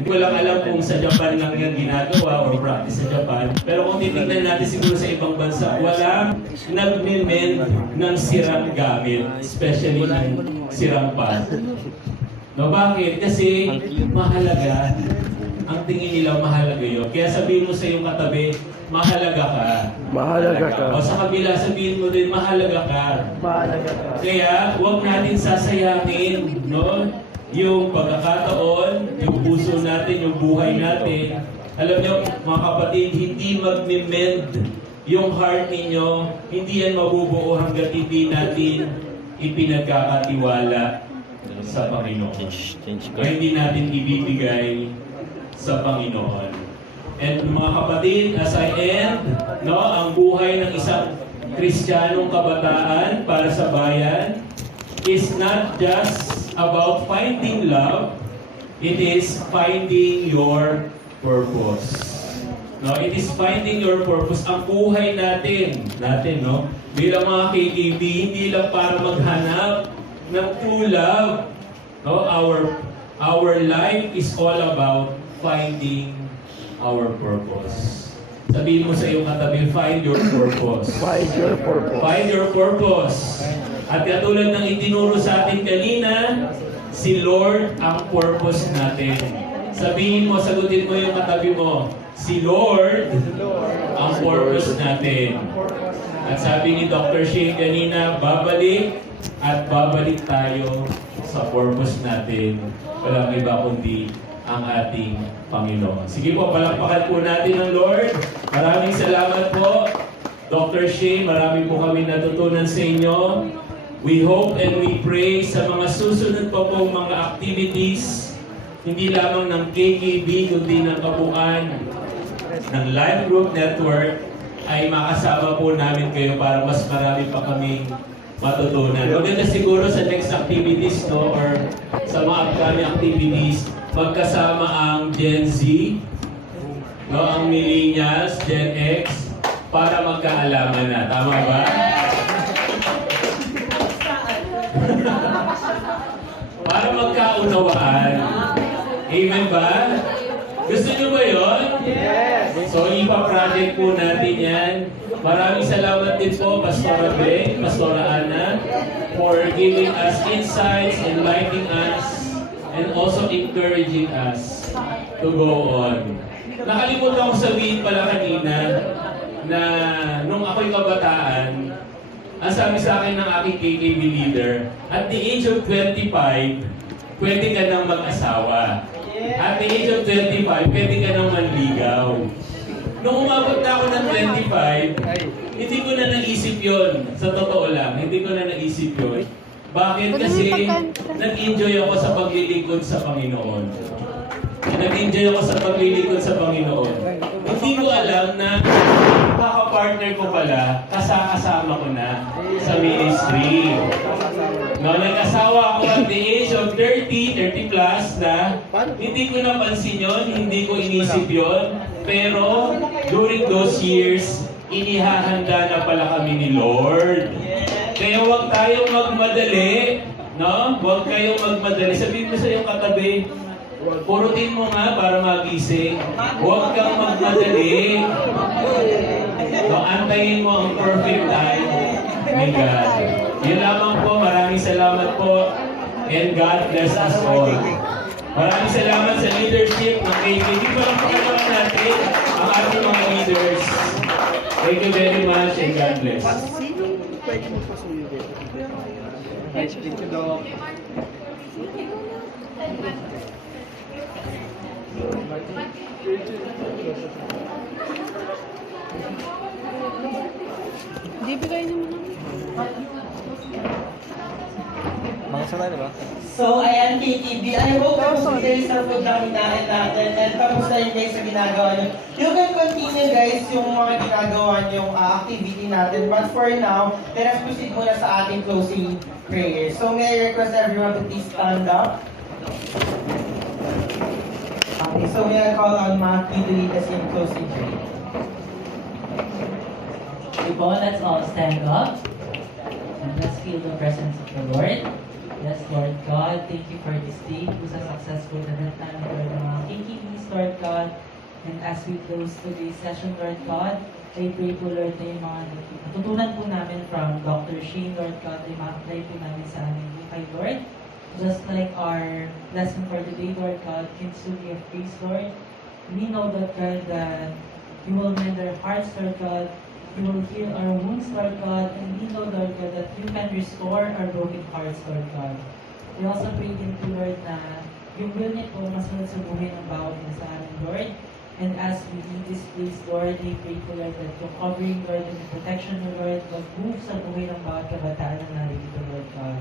Hindi ko lang alam kung sa Japan lang yan ginagawa or practice sa Japan. Pero kung titignan natin siguro sa ibang bansa, walang nag-mend ng sirang gamit, especially ng sirang pad. No, bakit? Kasi mahalaga. Ang tingin nila mahalaga yun. Kaya sabihin mo sa iyong katabi, mahalaga ka. Mahalaga ka. O sa kabila, sabihin mo din, mahalaga ka. Mahalaga ka. Kaya huwag natin sasayangin, no? Yung pagkakataon, yung puso natin, yung buhay natin. Alam niyo, mga kapatid, hindi mag-mend yung heart ninyo, hindi yan mabubuo hanggat hindi natin ipinagkakatiwala sa Panginoon. O hindi natin ibibigay sa Panginoon. And mga kapatid, as I end, no, ang buhay ng isang Kristiyanong kabataan para sa bayan is not just about finding love, it is finding your purpose. No, it is finding your purpose. Ang buhay natin, no, bilang mga KKB, hindi lang para maghanap ng true love. No, our life is all about finding our purpose. Sabihin mo sa iyong katabi, find your purpose. Find your purpose. Find your purpose. At katulad ng itinuro sa atin kanina, si Lord ang purpose natin. Sabihin mo, sagutin mo yung katabi mo, si Lord ang purpose natin. At sabi ni Dr. Shane kanina, babalik at babalik tayo sa purpose natin. Walang iba kundi ang ating Panginoon. Sige po, palakpakan po natin ang Lord. Maraming salamat po. Dr. Shane, marami po kami natutunan sa inyo. We hope and we pray sa mga susunod pa pong mga activities, hindi lamang ng KKB, kundi ng kabuuan ng Life Group Network, ay makasama po namin kayo para mas marami pa kaming matutunan. Maganda siguro sa next activities, no, or sa mga upcoming activities, magkasama ang Gen Z, no, ang Millennials, Gen X, para magkaalaman na. Tama ba? Para magkaunawaan. Amen ba? Gusto nyo ba yun? Yes! So, ipa-project po natin yan. Maraming salamat din po, Pastora Beng, Pastora Ana, for giving us insights, enlightening us, and also encouraging us to go on. Nakalimutan ko sabihin pala kanina na nung ako'y kabataan, ang sabi sa akin ng aking KKB leader, at the age of 25, pwede ka nang mag-asawa. At the age of 25, pwede ka nang manligaw. Nung umabot na ako ng 25, hindi ko na naisip yon. Sa totoo lang, hindi ko na naisip yon. Bakit? Kasi nag-enjoy ako sa paglilingkod sa Panginoon. Nag-enjoy ako sa paglilingkod sa Panginoon. Hindi ko alam na kaka-partner ko pala, kasama ko na sa ministry. No, nag-asawa ako at the age of 30 plus na, hindi ko napansin yon, hindi ko inisip yon. Pero during those years, inihahanda na pala kami ni Lord. Kaya huwag tayong magmadali, no? Huwag kayong magmadali. Sabihin mo sa iyong katabi, purutin mo nga para magising. Huwag kang magmadali. So, antayin mo ang perfect time ni God. Yun lamang po. Maraming salamat po. And God bless us all. Maraming salamat sa leadership ng KKB. Parang pakalaman natin ang ating mga leaders. Thank you very much and God bless. Pwede mo pasuyo dito. Thank you, Doc. Di bigay naman Mga sanay, di ba? So, ayan, KTV. I hope na kung guys na food na kinain natin and kamusta yun guys sa ginagawa nyo. You can continue guys yung mga ginagawa nyong activity natin. But for now, let us proceed muna sa ating closing prayer. So, may I request everyone to please stand up. Okay, so may I call on Matthew to lead us in closing prayer. People, let's all stand up and let's feel the presence of the Lord. Yes, Lord God, thank you for this day. It was a successful event namin for the mga Lord God. And as we close today's session, Lord God, I pray po, Lord, na yung mga natutunan po namin from Dr. Shane, Lord God, ay ma-apply po namin sa aming buhay, Lord. Just like our lesson for today, Lord God, can still be a praise, Lord. We know that, God, that you will mend our hearts, Lord God. You will heal our wounds, Lord God. And we know, Lord God, that you can restore our broken hearts, Lord God. We also pray din po, Lord, na yung will niyo po masunod sa buhay ng bawat isa sa amin, Lord. And as we leave this place, Lord, I pray po, Lord, that your covering, Lord, and your protection, Lord, mag-move sa buhay ng bawat kabataan na narito, Lord God.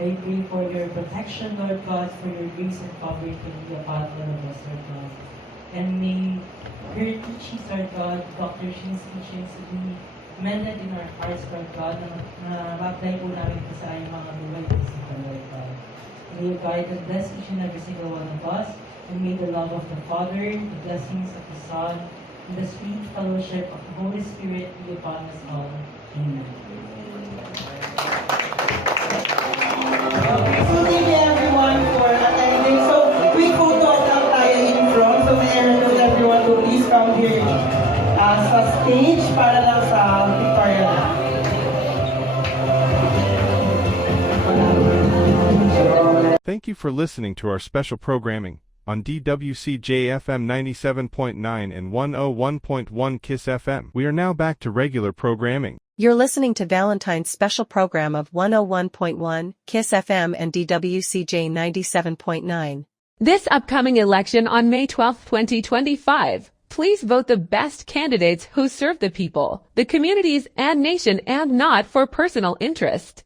I pray for your protection, Lord God, for your grace and covering to be upon all of us, Lord God. And may your teachings, Lord God, Dr. Shin's teachings, be mended in our hearts, Lord God, na ma-apply po namin ito sa ayong mga buhay ng isa, Lord God. May you guide and bless each and every single one of us, and may the love of the Father, the blessings of the Son, and the sweet fellowship of the Holy Spirit be upon us all. Amen. So thank you everyone for attending. So quick photo up lang tayo in front. So may I request everyone to please come here sa stage para lang sa Victoria. Thank you for listening to our special programming on DWCJ FM 97.9 and 101.1 KISS FM. We are now back to regular programming. You're listening to Valentine's special program of 101.1 KISS FM and DWCJ 97.9. This upcoming election on May 12, 2025, please vote the best candidates who serve the people, the communities, and nation, and not for personal interest.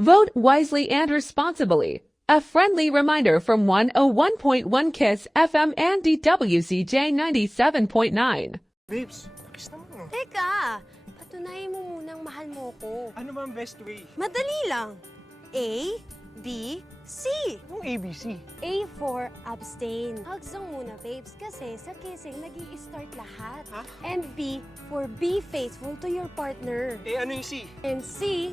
Vote wisely and responsibly. A friendly reminder from 101.1 KISS FM and DWCJ 97.9. Babes, kiss na mo. Teka, patunayan mo munang mahal mo ko. Ano ba ang best way? Madali lang. A, B, C. Yung ABC. A for abstain. Hugs lang muna, babes, kasi sa kissing nag-i-start lahat. Ha? And B for be faithful to your partner. Eh, ano yung C? And C,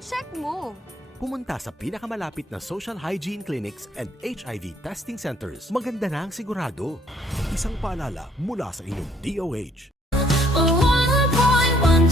check mo. Pumunta sa pinakamalapit na social hygiene clinics and HIV testing centers. Maganda na ang sigurado. Isang paalala mula sa inyong DOH. 101.1